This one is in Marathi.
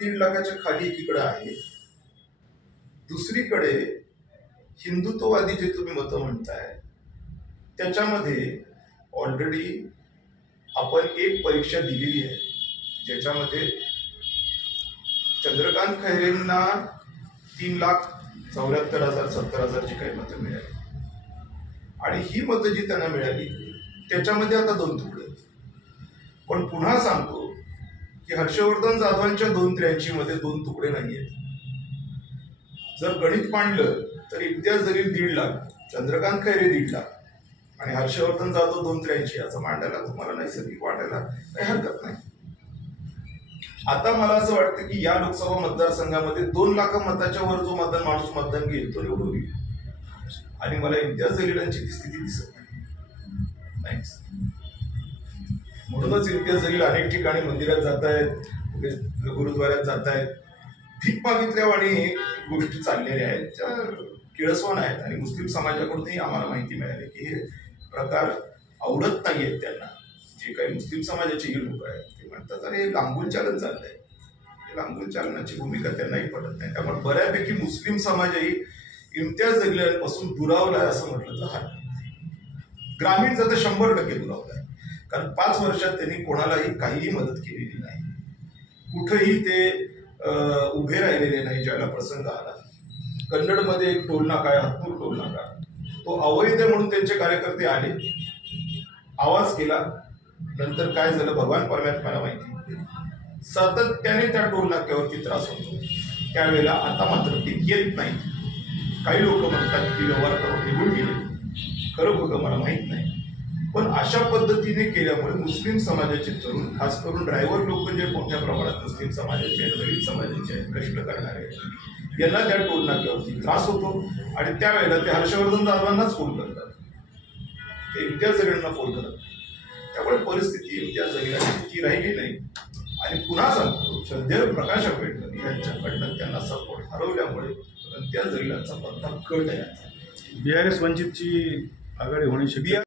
1.5 लाखाच्या खाली एकीकडे आहे, दुसरीकडे हिंदुत्ववादी जे तुम्ही मतं म्हणताय त्याच्यामध्ये ऑलरेडी आपण एक परीक्षा दिलेली आहे ज्याच्यामध्ये चंद्रकांत खैरेंना 3,74,000 70,000 जी काही मतं मिळाली आणि ही मतं जी त्यांना मिळाली त्याच्यामध्ये आता 2 तुकडे. पण पुन्हा सांगतो की हर्षवर्धन जाधवांच्या 283 मध्ये 2 तुकडे नाही आहेत. जर गणित मांडलं तर इम्तियाज जलील 1.5 लाख, चंद्रकांत खैरे 1.5 लाख आणि हर्षवर्धन जाधव 283 असं मांडायला तुम्हाला नैसर्गिक वाटायला काही हरकत नाही. आता मला असं वाटतं की या लोकसभा मतदारसंघामध्ये 2 लाख मताच्या वर जो माणूस मतदान घेईल तो निवडून येईल आणि मला इम्तियाज जलीलांची ती स्थिती दिसत नाही. म्हणूनच इम्तियाज जलील अनेक ठिकाणी मंदिरात जात आहेत, गुरुद्वाऱ्यात जात आहेत, भीक मागितल्यावानी गोष्टी चाललेल्या आहेत, त्या किळसवान आहेत आणि मुस्लिम समाजाकडूनही आम्हाला माहिती मिळाली की हे प्रकार आवडत नाहीयेत त्यांना. जे काही मुस्लिम समाजाचे लोक आहेत ते म्हणतात अरे हे लांबून चालन चाललंय, लांबून चालनाची भूमिका त्यांनाही पडत नाही. त्यामुळे बऱ्यापैकी मुस्लिम समाजही इम्तियाज जलीलांपासून दुरावलाय असं म्हटलं तर हरकत नाही. ग्रामीणचा तर 100% दुरावलाय, कारण 5 वर्षात त्यांनी कोणालाही काहीही मदत केलेली नाही, कुठेही ते उभे राहिलेले नाही. ज्याला प्रसंग आला कन्नडमध्ये एक टोल नाका आहे, हत्तूर टोल नाका, तो अवैध म्हणून त्यांचे कार्यकर्ते आले, आवाज केला, नंतर काय झालं भगवान परमात्म्याला माहिती. सातत्याने त्या टोल नाक्यावरती त्रास होतो त्यावेळेला. आता मात्र ते येत नाही. काही लोक म्हणतात की व्यवहार करून निघून गेले, खरं खोटं मला माहित नाही. पण अशा पद्धतीने केल्यामुळे मुस्लिम समाजाचे तरुण, खास करून ड्रायव्हर लोक जे मोठ्या प्रमाणात मुस्लिम समाजाचे आहेत, दलित समाजाचे आहेत, कष्ट करणारे आहेत, यांना त्या टोल नाक्यावरती त्रास होतो आणि त्यावेळेला ते हर्षवर्धन जाधवांनाच फोन करतात, ते इम्तियाज जलीलांना फोन करतात. त्यामुळे परिस्थिती इम्तियाज जलीलांची ती राहिली नाही. आणि पुन्हा सांगतो, श्रद्धेय प्रकाश आंबेडकर यांच्याकडनं त्यांना सपोर्ट हरवल्यामुळे इम्तियाज जलीलांचा पत्ता कट आहे. BRS वंचितची आघाडी होण्याची